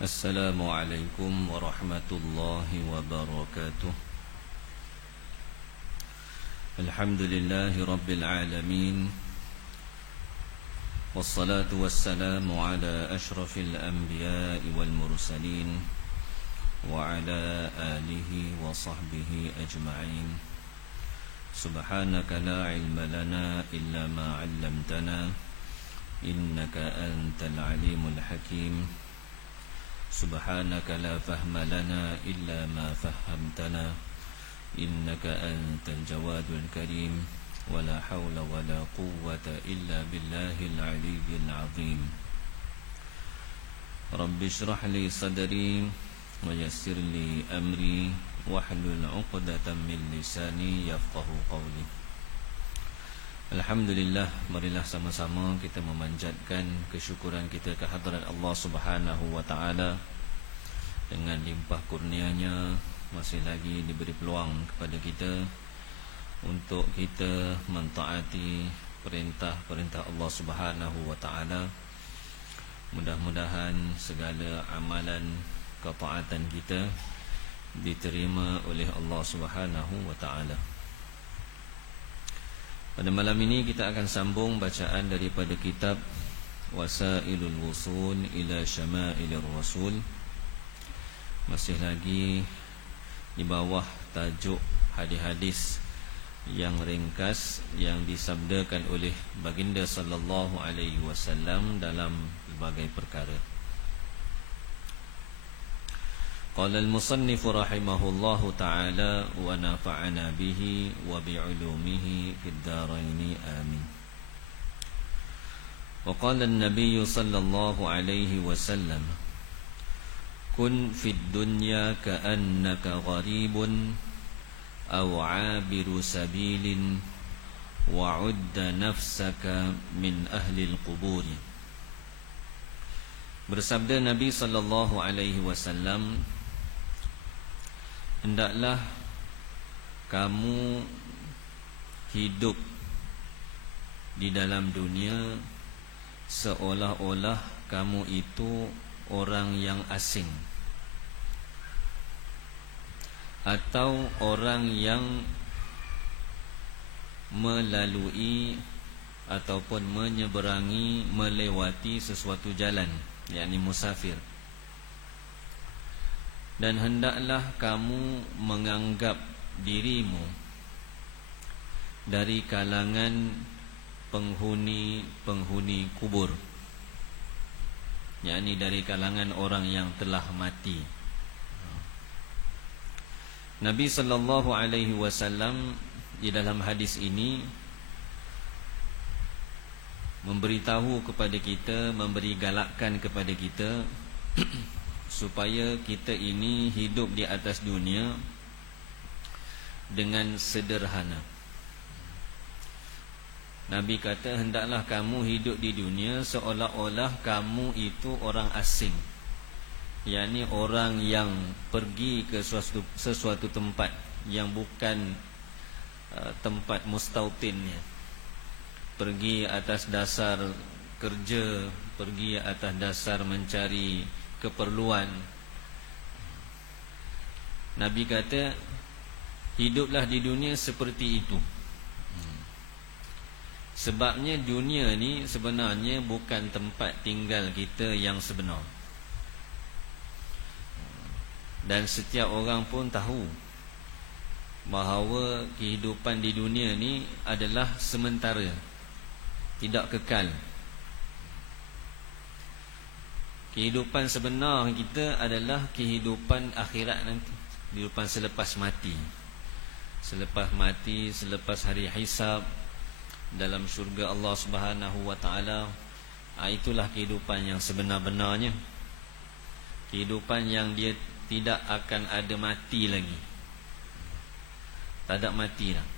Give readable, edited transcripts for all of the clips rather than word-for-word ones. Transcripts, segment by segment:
Assalamualaikum warahmatullahi wabarakatuh. Alhamdulillahi rabbil alamin. Wassalatu wassalamu ala ashrafil anbiya'i wal mursalin wa ala alihi wa sahbihi ajma'in. Subhanaka la ilma lana illa ma 'allamtana innaka antal alimul hakim. Subhanaka la fahma lana illa ma fahhamtana innaka antal jawadul karim. Wala hawla wala quwwata illa billahil aliyyil azim. Rabbi shrah li sadri wa yassir li amri wahlul 'uqdatam min lisani yafqahu qawli. Alhamdulillah, marilah sama-sama kita memanjatkan kesyukuran kita ke hadirat Allah Subhanahu wa taala. Dengan limpah kurnia-Nya masih lagi diberi peluang kepada kita untuk kita mentaati perintah-perintah Allah Subhanahu wa taala. Mudah-mudahan segala amalan ketaatan kita diterima oleh Allah Subhanahu wa taala. Pada malam ini kita akan sambung bacaan daripada kitab Wasailul Wusul ila Syamailir Rasul. Masih lagi di bawah tajuk hadis-hadis yang ringkas yang disabdakan oleh baginda sallallahu alaihi wasallam dalam berbagai perkara. Qala al-musannif rahimahullahu ta'ala wa nafa'ana bihi wa bi'ulumihi fid dharain amin. Wa qala an-nabiy sallallahu alaihi wasallam kun fid dunya ka'annaka gharibun aw 'abiru sabilin wa 'udda nafsaka min ahli al-qubur. Bersabda Nabi sallallahu alaihi wasallam, hendaklah kamu hidup di dalam dunia seolah-olah kamu itu orang yang asing atau orang yang melalui ataupun menyeberangi, melewati sesuatu jalan, yakni musafir. Dan hendaklah kamu menganggap dirimu dari kalangan penghuni kubur, yakni dari kalangan orang yang telah mati. Nabi sallallahu alaihi wasallam di dalam hadis ini memberitahu kepada kita, memberi galakkan kepada kita supaya kita ini hidup di atas dunia dengan sederhana. Nabi kata, hendaklah kamu hidup di dunia seolah-olah kamu itu orang asing, yakni orang yang pergi ke sesuatu tempat yang bukan tempat mustautinnya, pergi atas dasar kerja, pergi atas dasar mencari keperluan. Nabi kata, hiduplah di dunia seperti itu. Sebabnya dunia ni sebenarnya bukan tempat tinggal kita yang sebenar. Dan setiap orang pun tahu bahawa kehidupan di dunia ni adalah sementara, tidak kekal. Kehidupan sebenar kita adalah kehidupan akhirat nanti, kehidupan selepas mati. Selepas mati, selepas hari hisab dalam syurga Allah Subhanahu wa taala, itulah kehidupan yang sebenar-benarnya. Kehidupan yang dia tidak akan ada mati lagi. Tak ada mati dah.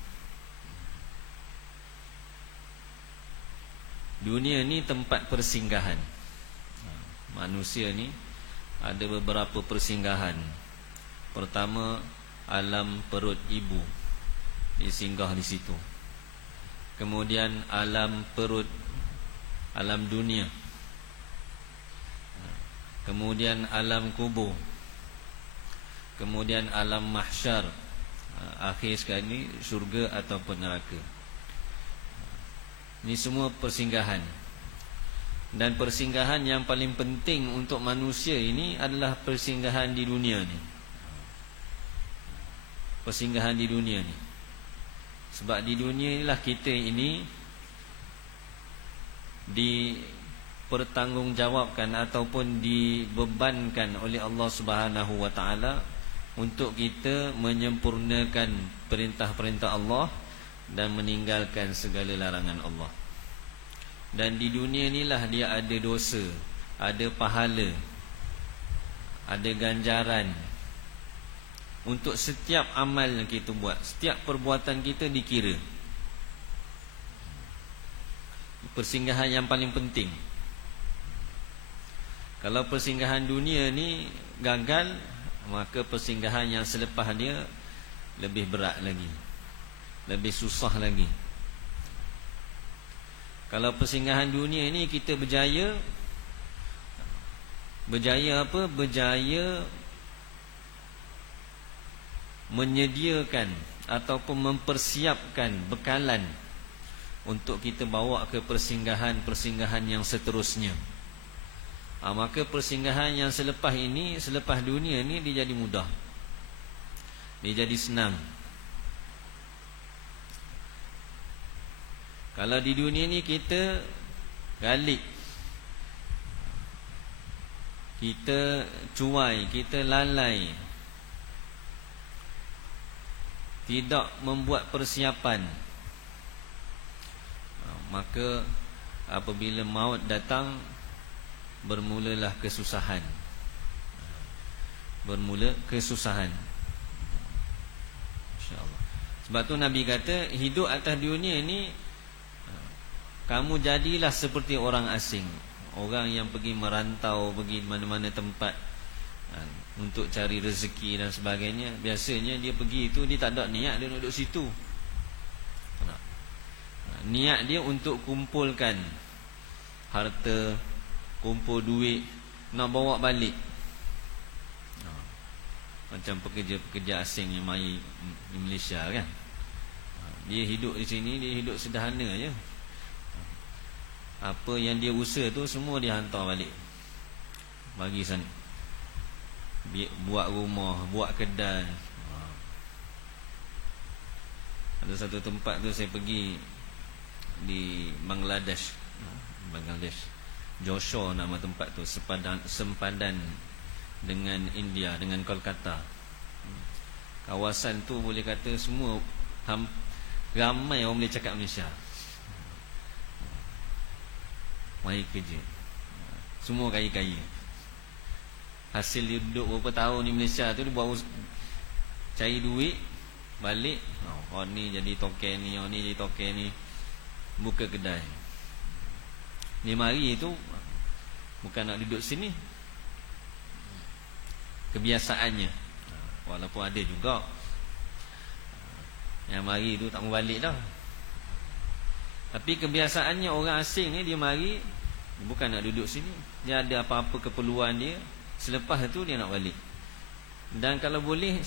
Dunia ni tempat persinggahan. Manusia ni ada beberapa persinggahan. Pertama, alam perut ibu, dia singgah di situ. Kemudian alam perut, alam dunia. kemudian alam kubur, kemudian alam mahsyar, akhir sekali ini syurga ataupun neraka. Ini semua persinggahan. Dan persinggahan yang paling penting untuk manusia ini adalah persinggahan di dunia ni. Persinggahan di dunia ni. Sebab di dunia inilah kita ini dipertanggungjawabkan ataupun dibebankan oleh Allah Subhanahu wa taala untuk kita menyempurnakan perintah-perintah Allah dan meninggalkan segala larangan Allah. Dan di dunia inilah dia ada dosa, ada pahala, ada ganjaran. Untuk setiap amal yang kita buat, setiap perbuatan kita dikira. Persinggahan yang paling penting. Kalau persinggahan dunia ni gagal, maka persinggahan yang selepas dia lebih berat lagi, lebih susah lagi. Kalau persinggahan dunia ni kita berjaya, berjaya apa? Berjaya menyediakan ataupun mempersiapkan bekalan untuk kita bawa ke persinggahan-persinggahan yang seterusnya. Maka persinggahan yang selepas ini, selepas dunia ni, dia jadi mudah, dia jadi senang. Kalau di dunia ni kita galik, kita cuai, kita lalai, tidak membuat persiapan, maka apabila maut datang, bermulalah kesusahan. Bermula kesusahan, InsyaAllah. Sebab tu Nabi kata, hidup atas dunia ni kamu jadilah seperti orang asing, orang yang pergi merantau, pergi mana-mana tempat untuk cari rezeki dan sebagainya. Biasanya dia pergi itu, dia tak ada niat dia duduk situ. Niat dia untuk kumpulkan harta, kumpul duit, nak bawa balik. Macam pekerja-pekerja asing yang mai di Malaysia kan. Dia hidup di sini, dia hidup sederhana je. Apa yang dia usaha tu semua dia hantar balik, bagi sana, buat rumah, buat kedai. Ada satu tempat tu saya pergi di Bangladesh, Joshua nama tempat tu, sempadan dengan India, dengan Kolkata. Kawasan tu boleh kata semua ramai orang boleh cakap Malaysia. Mari kerja, semua kaya-kaya. Hasil dia duduk berapa tahun di Malaysia tu, dia buat cari duit, balik, oh ni jadi token ni, oh ni jadi token ni, buka kedai. Dia mari tu bukan nak duduk sini, kebiasaannya. Walaupun ada juga yang mari tu tak mau balik dah, tapi kebiasaannya orang asing ni, dia mari bukan nak duduk sini, dia ada apa-apa keperluan dia, selepas tu dia nak balik. Dan kalau boleh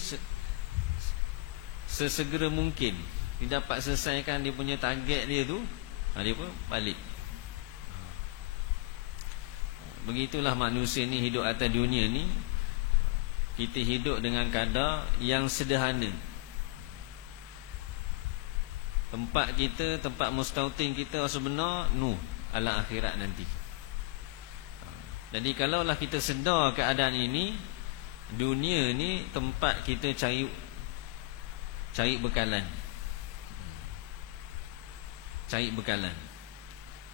sesegera mungkin dia dapat selesaikan dia punya target dia tu, dia pun balik. Begitulah manusia ni hidup atas dunia ni. Kita hidup dengan kadar yang sederhana. Tempat kita, tempat mustautin kita sebenar ala akhirat nanti. Jadi kalaulah kita sedar keadaan ini, dunia ni tempat kita cari bekalan. Cari bekalan.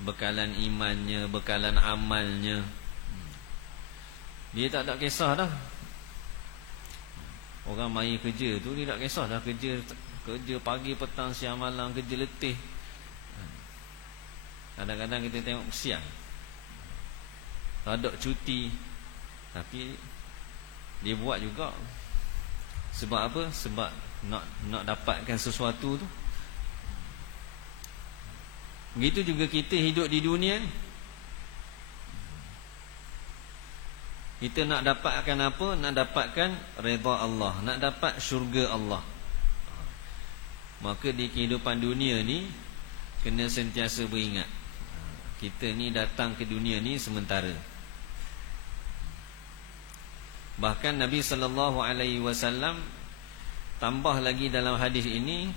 Bekalan imannya, bekalan amalnya. Dia tak ada kisah dah. Orang mari kerja tu, dia tak kisah dah kerja pagi, petang, siang, malam, kerja letih. Kadang-kadang kita tengok siang, tak ada cuti, tapi dia buat juga. Sebab apa? Sebab nak dapatkan sesuatu tu. Begitu juga kita hidup di dunia ni. Kita nak dapatkan apa? Nak dapatkan redha Allah, nak dapat syurga Allah. Maka di kehidupan dunia ni kena sentiasa beringat, kita ni datang ke dunia ni sementara. Bahkan Nabi SAW tambah lagi dalam hadis ini,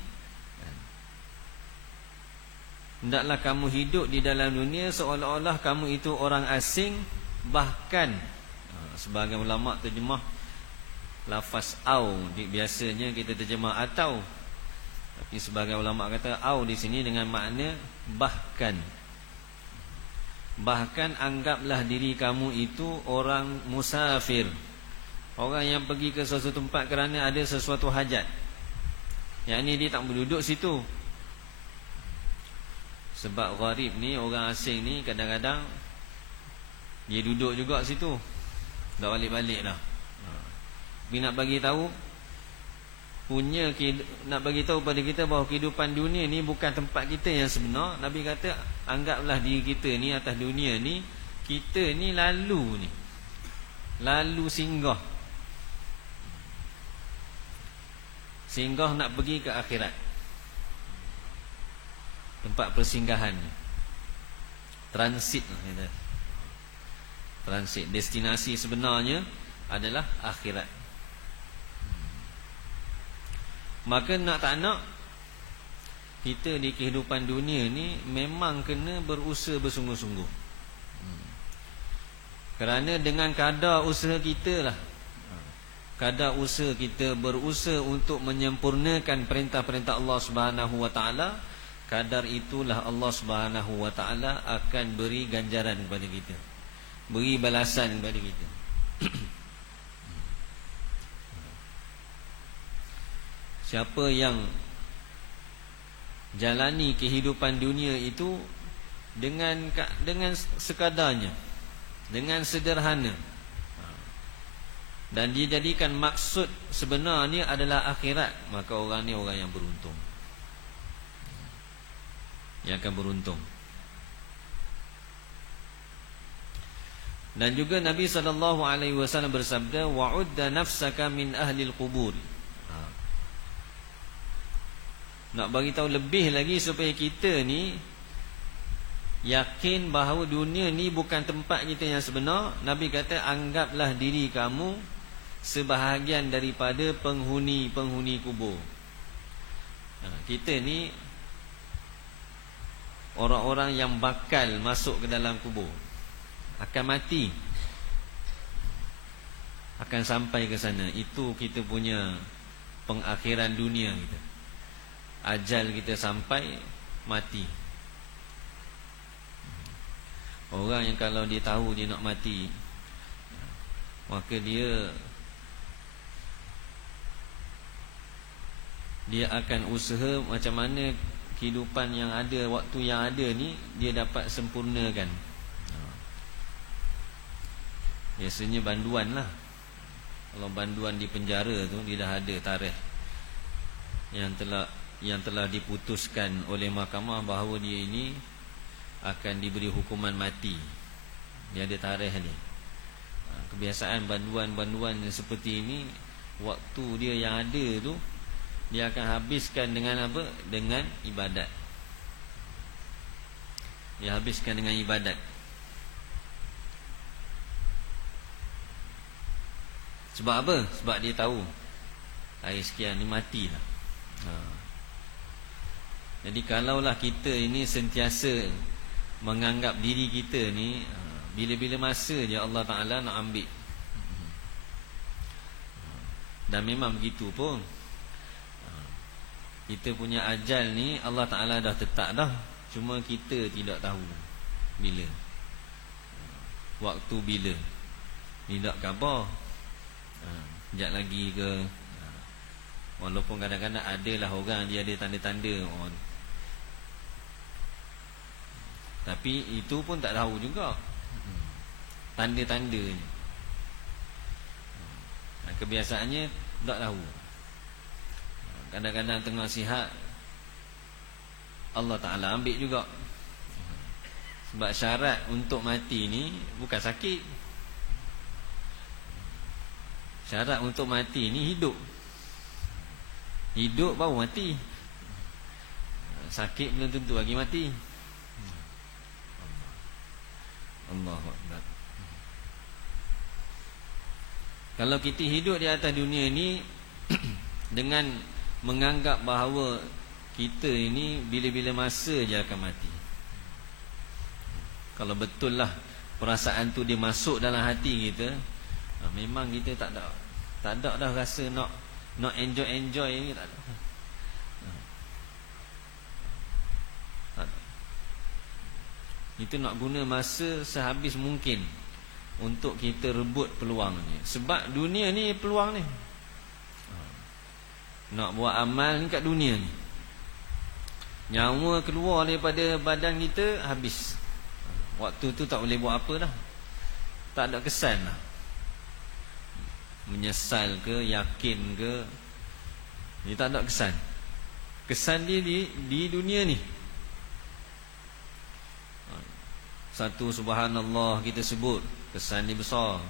hendaklah kamu hidup di dalam dunia seolah-olah kamu itu orang asing. Bahkan sebahagian ulama terjemah lafaz au, biasanya kita terjemah atau, tapi sebahagian ulama kata au di sini dengan makna bahkan. Bahkan anggaplah diri kamu itu orang musafir, orang yang pergi ke suatu tempat kerana ada sesuatu hajat. Yang ni dia tak berduduk situ. Sebab gharib ni, orang asing ni, kadang-kadang dia duduk juga situ, dah balik-balik dah. Tapi nak bagi tahu, nak bagi tahu pada kita bahawa kehidupan dunia ni bukan tempat kita yang sebenar. Nabi kata, anggaplah diri kita ni atas dunia ni, kita ni lalu singgah nak pergi ke akhirat, tempat persinggahan, transit. Transit, destinasi sebenarnya adalah akhirat. Maka nak tak nak, kita di kehidupan dunia ni memang kena berusaha bersungguh-sungguh. Kerana dengan kadar usaha kita lah, kadar usaha kita berusaha untuk menyempurnakan perintah-perintah Allah Subhanahu Wa Taala, kadar itulah Allah Subhanahu Wa Taala akan beri ganjaran kepada kita, beri balasan kepada kita. Siapa yang jalani kehidupan dunia itu dengan sekadarnya, dengan sederhana, dan dia jadikan maksud sebenarnya adalah akhirat, maka orang ni orang yang beruntung, yang akan beruntung. Dan juga Nabi SAW bersabda, wa'udda nafsaka min ahlil qubur. Nak bagi tahu lebih lagi supaya kita ni yakin bahawa dunia ni bukan tempat kita yang sebenar. Nabi kata, anggaplah diri kamu sebahagian daripada penghuni-penghuni kubur. Kita ni orang-orang yang bakal masuk ke dalam kubur, akan mati, akan sampai ke sana. Itu kita punya pengakhiran dunia kita. Ajal kita sampai, mati. Orang yang kalau dia tahu dia nak mati, maka dia akan usaha macam mana kehidupan yang ada, waktu yang ada ni dia dapat sempurnakan. Biasanya banduan lah. Kalau banduan di penjara tu, dia dah ada tarikh yang telah diputuskan oleh mahkamah bahawa dia ini akan diberi hukuman mati. Dia ada tarikh ni. Kebiasaan banduan-banduan seperti ini, waktu dia yang ada tu dia akan habiskan dengan apa? Dengan ibadat. Dia habiskan dengan ibadat. Sebab apa? Sebab dia tahu hari sekian ni matilah. Jadi kalaulah kita ini sentiasa menganggap diri kita ni bila-bila masa je Allah Ta'ala nak ambil. Dan memang begitu pun, kita punya ajal ni Allah Ta'ala dah tetap dah, cuma kita tidak tahu bila, waktu bila. Ni tak khabar, sekejap lagi ke. Walaupun kadang-kadang adalah orang dia ada tanda-tanda, tapi itu pun tak tahu juga tanda-tandanya. Kebiasaannya tak tahu. Kadang-kadang tengah sihat Allah Ta'ala ambil juga. Sebab syarat untuk mati ni bukan sakit. Syarat untuk mati ni hidup. Hidup baru mati. Sakit belum tentu lagi mati. Allahu Akbar. Kalau kita hidup di atas dunia ni dengan menganggap bahawa kita ini bila-bila masa je akan mati. Kalau betul lah perasaan tu dia masuk dalam hati kita, memang kita tak ada dah rasa nak enjoy ni, tak ada. Kita nak guna masa sehabis mungkin untuk kita rebut peluang ni. Sebab dunia ni peluang ni. Nak buat amal ni kat dunia ni, nyawa keluar daripada badan kita, habis. Waktu tu tak boleh buat apa dah. Tak ada kesan lah. Menyesal ke, yakin ke, dia tak ada kesan. Kesan dia di dunia ni. Satu subhanallah kita sebut, kesan dia besar.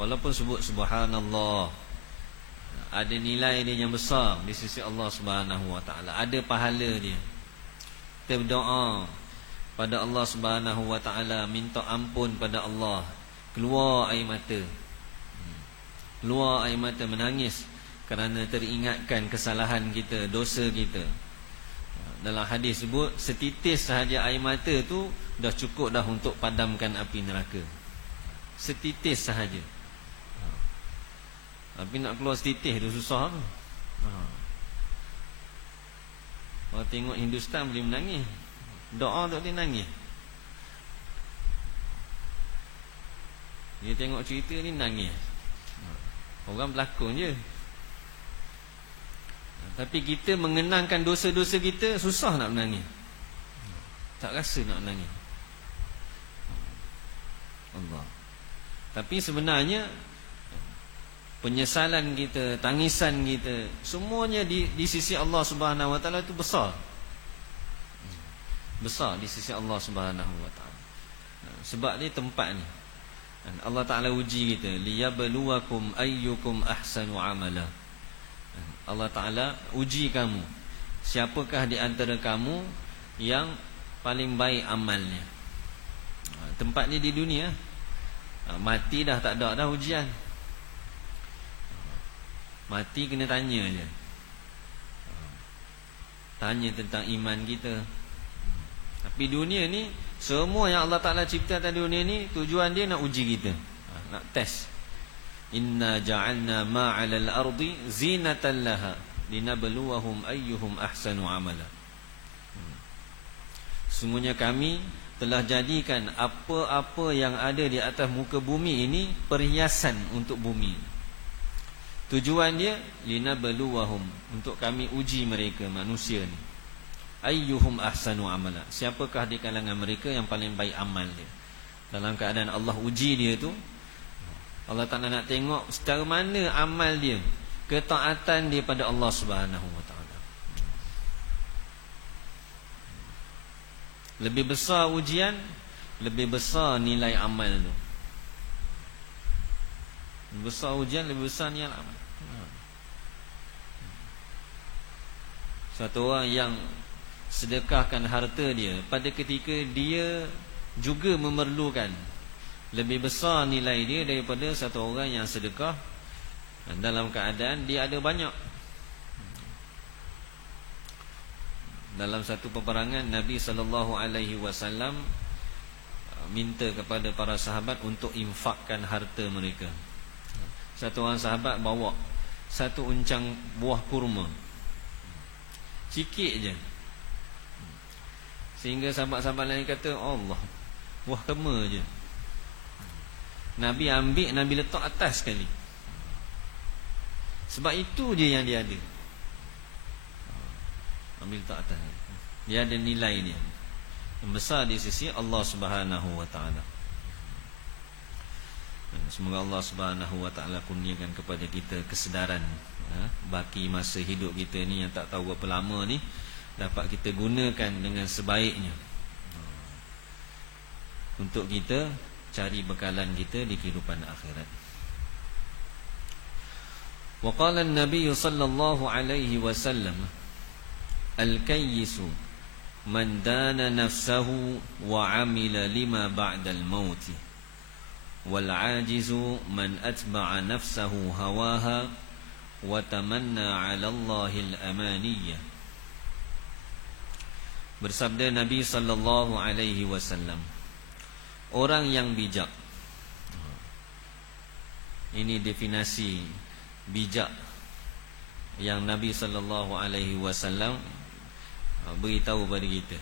Walaupun sebut subhanallah, ada nilai dia yang besar di sisi Allah Subhanahu wa taala. Ada pahala dia. Kita berdoa pada Allah Subhanahu wa taala, minta ampun pada Allah, keluar air mata. Keluar air mata, menangis kerana teringatkan kesalahan kita, dosa kita. Dalam hadis sebut, setitis sahaja air mata tu dah cukup dah untuk padamkan api neraka. Setitis sahaja. Tapi nak keluar setitis tu susah tu. Kalau tengok Hindustan boleh menangis, doa tak boleh nangis. Dia tengok cerita ni nangis. Orang berlakon je. Tapi kita mengenangkan dosa-dosa kita, susah nak menangis. Tak rasa nak menangis. Allah. Tapi sebenarnya penyesalan kita, tangisan kita, semuanya di sisi Allah Subhanahu wa taala itu besar. Besar di sisi Allah Subhanahu wa taala. Sebab dia tempat ni. Allah Taala uji kita, liyabluwakum ayyukum ahsanu amala. Allah Taala uji kamu, siapakah di antara kamu yang paling baik amalnya. Tempat ni di dunia. Mati dah tak ada dah ujian. Mati kena tanya je. Tanya tentang iman kita. Tapi dunia ni, semua yang Allah Ta'ala cipta atas dunia ni, tujuan dia nak uji kita, nak test. Inna ja'alna ma'alal ardi zinatan laha linabluwahum ayyuhum ahsanu amala. Sungguhnya kami telah jadikan apa-apa yang ada di atas muka bumi ini perhiasan untuk bumi. Tujuan dia linabluwahum, untuk kami uji mereka manusia ni. Ayyuhum ahsanu amala, siapakah di kalangan mereka yang paling baik amal dia. Dalam keadaan Allah uji dia tu, Allah Ta'ala nak tengok secara mana amal dia, ketaatan dia pada Allah Subhanahu wa ta'ala. Lebih besar ujian, lebih besar nilai amal tu. Lebih besar ujian, lebih besar nilai amal. Satu orang yang sedekahkan harta dia pada ketika dia juga memerlukan, lebih besar nilai dia daripada satu orang yang sedekah dalam keadaan dia ada banyak. Dalam satu peperangan, Nabi SAW minta kepada para sahabat untuk infakkan harta mereka. Satu orang sahabat bawa satu uncang buah kurma, sikit je, sehingga sahabat-sahabat lain kata, Allah, buah kurma je. Nabi ambil, Nabi letak atas sekali. Sebab itu je yang dia ada. Ambil letak atas. Dia ada nilai dia yang besar di sisi Allah Subhanahu wa ta'ala. Semoga Allah Subhanahu wa ta'ala kurniakan kepada kita kesedaran, baki masa hidup kita ni yang tak tahu berapa lama ni, dapat kita gunakan dengan sebaiknya untuk kita cari bekalan kita di kehidupan akhirat. وقال النبي صلى الله عليه وسلم الكيس من دان نفسه وعمل لما بعد الموت والعاجز من أتبع نفسه هواها وتمنى على الله الأمانية. Bersabda Nabi sallallahu alaihi wasallam, orang yang bijak. Ini definisi bijak yang Nabi sallallahu alaihi wasallam beritahu kepada kita.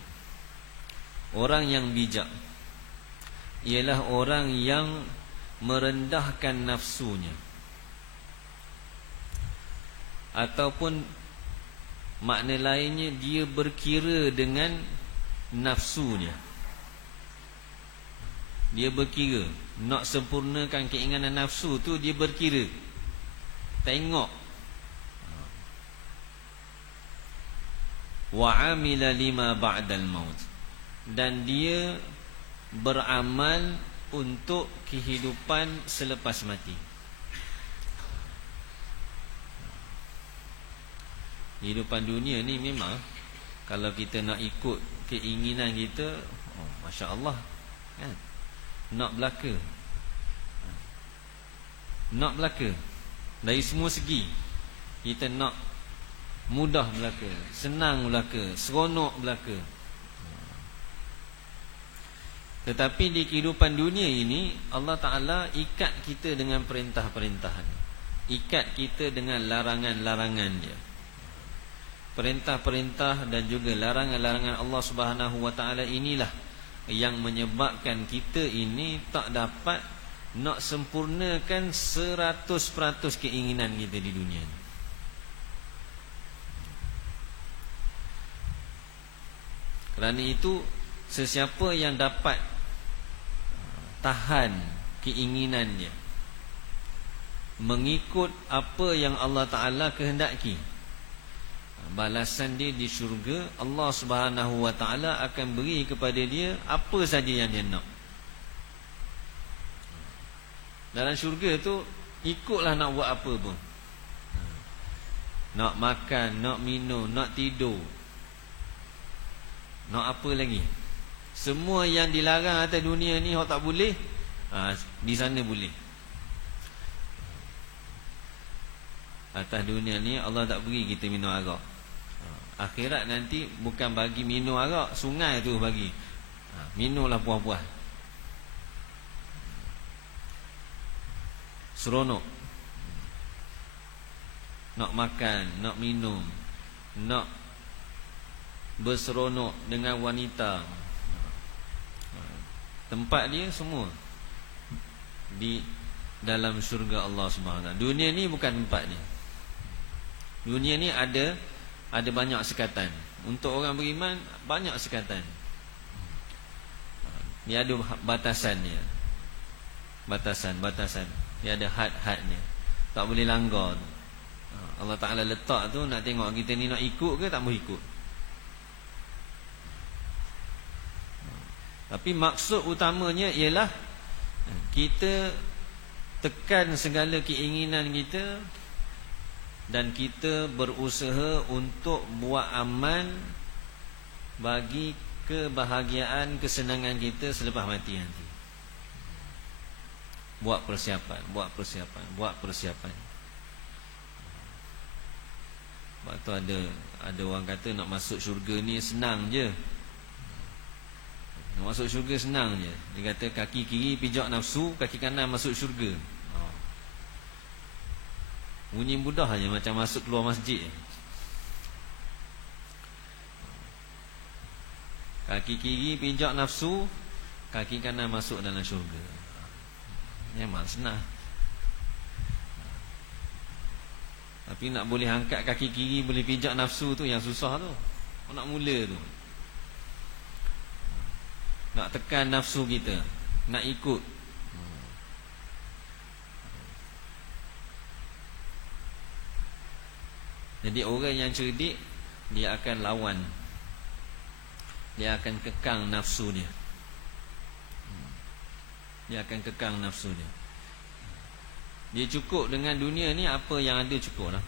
Orang yang bijak ialah orang yang merendahkan nafsunya, ataupun makna lainnya, dia berkira dengan nafsunya. Dia berkira, nak sempurnakan keinginan nafsu tu, dia berkira, tengok. Wa amila lima ba'dal maut, dan dia beramal untuk kehidupan selepas mati. Kehidupan dunia ni memang kalau kita nak ikut keinginan kita, Masya Allah kan? Nak belaka, nak belaka dari semua segi. Kita nak mudah belaka, senang belaka, seronok belaka. Tetapi di kehidupan dunia ini, Allah Ta'ala ikat kita dengan perintah-perintahan, ikat kita dengan larangan-larangan dia. Perintah-perintah dan juga larangan-larangan Allah Subhanahu wa Ta'ala inilah yang menyebabkan kita ini tak dapat nak sempurnakan 100% keinginan kita di dunia ni. Kerana itu, sesiapa yang dapat tahan keinginannya, mengikut apa yang Allah Ta'ala kehendaki, balasan dia di syurga. Allah Subhanahu wa Ta'ala akan beri kepada dia apa saja yang dia nak. Dalam syurga tu, ikutlah nak buat apa pun. Nak makan, nak minum, nak tidur, nak apa lagi, semua yang dilarang atas dunia ni, orang tak boleh, di sana boleh. Atas dunia ni Allah tak beri kita minum arak. Akhirat nanti bukan bagi minum arak, sungai tu bagi. Minumlah puas-puas, seronok. Nak makan, nak minum, nak berseronok dengan wanita, tempat dia semua di dalam syurga Allah SWT. Dunia ni bukan tempat dia. Dunia ni ada banyak sekatan. Untuk orang beriman, banyak sekatan. Dia ada batasannya, batasan. Dia ada had-hadnya, tak boleh langgar. Allah Ta'ala letak tu, nak tengok kita ni nak ikut ke tak boleh ikut. Tapi maksud utamanya ialah kita tekan segala keinginan kita, dan kita berusaha untuk buat amal bagi kebahagiaan, kesenangan kita selepas mati nanti. Buat persiapan. Sebab tu ada orang kata nak masuk syurga ni senang je. Nak masuk syurga senang je. Dia kata kaki kiri pijak nafsu, kaki kanan masuk syurga. Bunyi mudah je, macam masuk keluar masjid. Kaki kiri pijak nafsu, kaki kanan masuk dalam syurga. Memang senang. Tapi nak boleh angkat kaki kiri, boleh pijak nafsu tu yang susah tu. Nak mula tu, nak tekan nafsu kita, nak ikut. Jadi orang yang cerdik, dia akan lawan, dia akan kekang nafsu dia. Dia akan kekang nafsu dia. Dia cukup dengan dunia ni, apa yang ada cukup lah.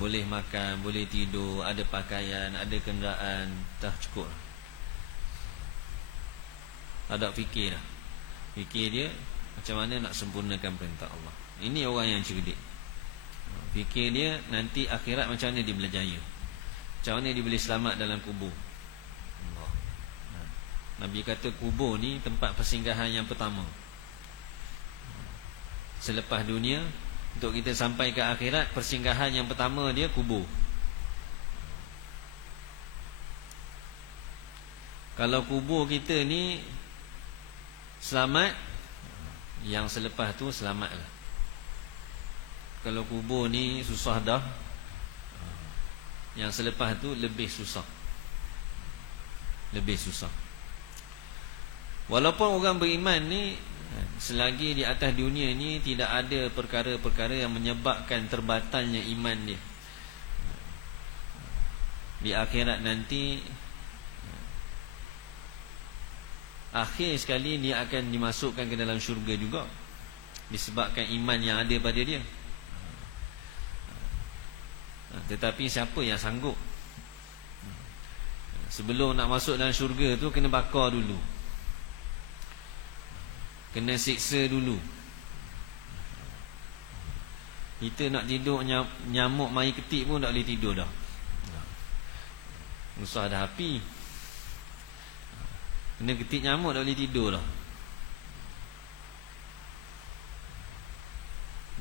Boleh makan, boleh tidur, ada pakaian, ada kenderaan, dah cukup lah. Tak ada fikir lah. Fikir dia macam mana nak sempurnakan perintah Allah. Ini orang yang cerdik. Fikir dia nanti akhirat macam mana dia boleh jaya, macam mana dia boleh selamat dalam kubur. Allah. Nabi kata kubur ni tempat persinggahan yang pertama. Selepas dunia, untuk kita sampai ke akhirat, persinggahan yang pertama dia kubur. Kalau kubur kita ni selamat, yang selepas tu selamatlah. Kalau kubur ni susah dah, yang selepas tu lebih susah. Lebih susah. Walaupun orang beriman ni, selagi di atas dunia ni tidak ada perkara-perkara yang menyebabkan terbatalnya iman dia, di akhirat nanti akhir sekali dia akan dimasukkan ke dalam syurga juga, disebabkan iman yang ada pada dia. Tetapi siapa yang sanggup? Sebelum nak masuk dalam syurga tu kena bakar dulu, kena siksa dulu. Kita nak tidur nyamuk mari ketik pun tak boleh tidur dah. Usah dah api, kena ketik nyamuk tak boleh tidur dah.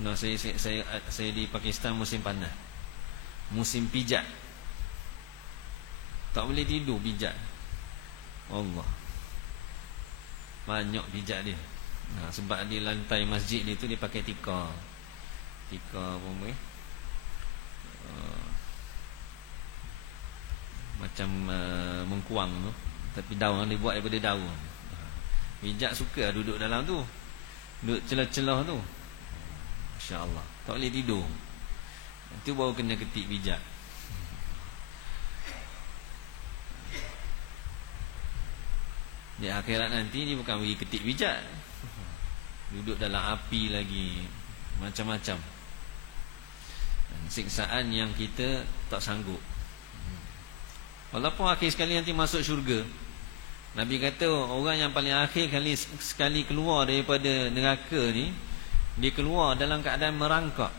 No, saya di Pakistan musim panas, musim pijat, tak boleh tidur pijat. Allah, banyak pijat dia. Sebab di lantai masjid dia tu dia pakai tikar apa ni, macam mengkuang tu, tapi daun dia buat daripada daun. Pijat suka duduk dalam tu, duduk celah-celah tu, masya-Allah, tak boleh tidur. Itu baru kena ketik pijat. Di akhirat nanti dia bukan bagi ketik pijat, duduk dalam api lagi, macam-macam siksaan yang kita tak sanggup. Walaupun akhir sekali nanti masuk syurga, Nabi kata orang yang paling akhir sekali keluar daripada neraka ni, dia keluar dalam keadaan merangkak.